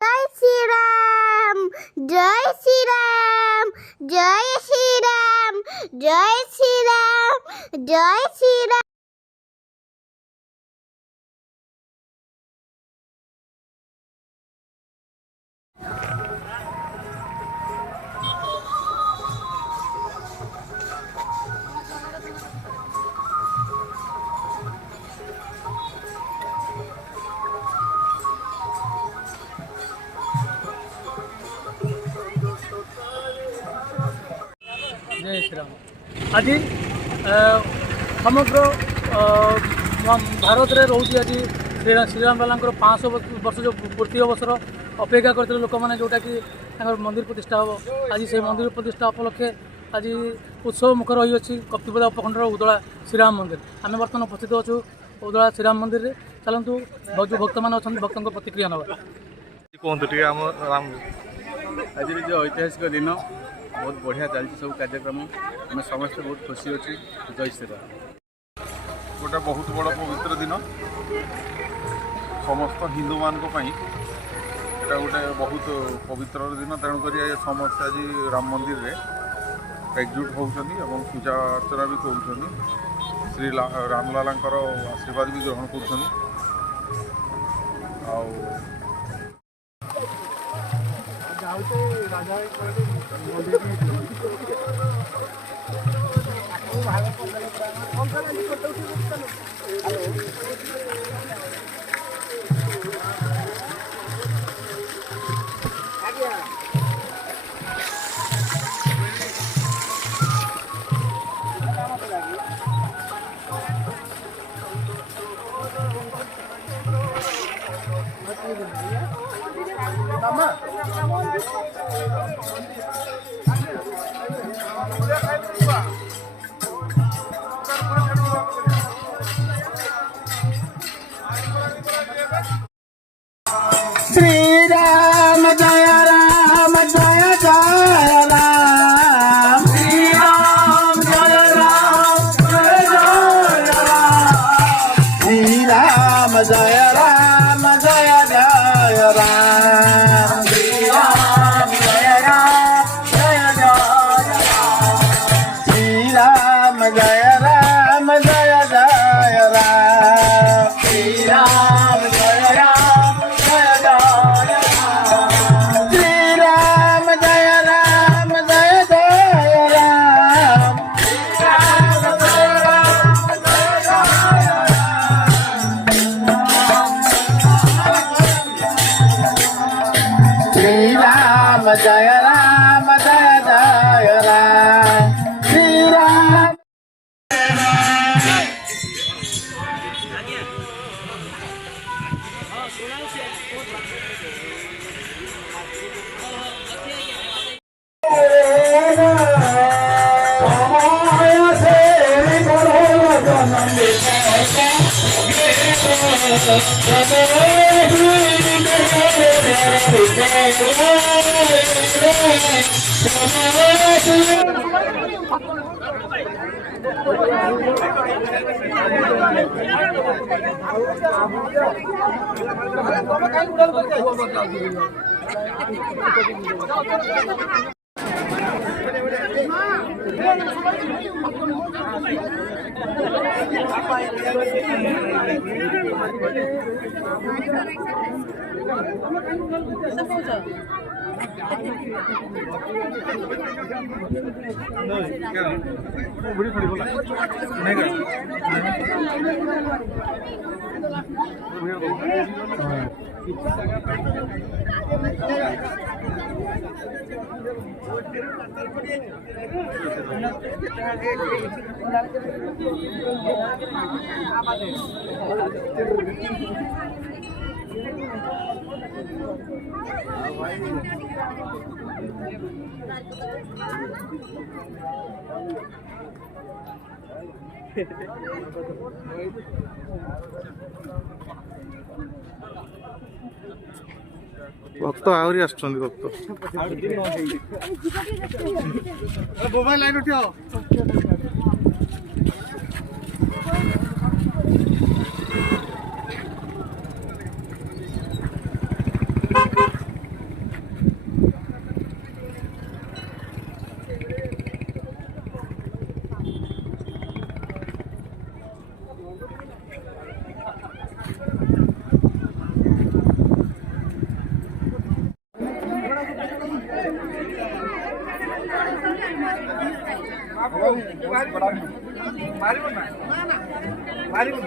जय श्री राम, जय श्री राम, जय श्री राम, जय श्री राम, जय श्री राम। जय श्रीराम। आज समग्र भारत में रोचे आज श्रीराम लाला 500 वर्ष जो पूर्ति अवसर अपेक्षा करते लोक मैंने जोटा कि मंदिर प्रतिष्ठा हम आज से मंदिर प्रतिष्ठा उपलक्षे आज उत्सव मुखर रही कप्तिपदा उपखंडर उदला श्रीराम मंदिर। आम बर्तमान उपस्थित अच्छु उदला श्रीराम मंदिर में। चलतु जो भक्त मैंने अच्छा भक्तों प्रतिक्रिया ना कहतु आज जो ऐतिहासिक दिन बहुत बढ़िया चलती सब कार्यक्रम आम समस्त बहुत खुशी अच्छी। जय श्रीराम। गोटे बहुत बड़ पवित्र दिन समस्त हिंदू मान यहाँ गोटे बहुत पवित्र दिन तेणुक समस्त आज राम मंदिर रे एकजुट होती पूजा अर्चना भी कर श्री रामलाला आशीर्वाद भी ग्रहण कर श्री राम जय राम जय जय राम। श्री राम जय राम जय जय राम। श्री राम जय राम जय जय राम। श्री राम जय राम जय जय राम। श्री राम जय राम जय जय राम। श्री राम जय राम जय जय राम। श्री राम जय राम जय जय राम। श्री राम जय राम जय जय राम। श्री राम जय राम जय जय राम। श्री राम भक्त आहरी आसुछन्ति भक्त मोबाइल लाइन उठियो मारिबो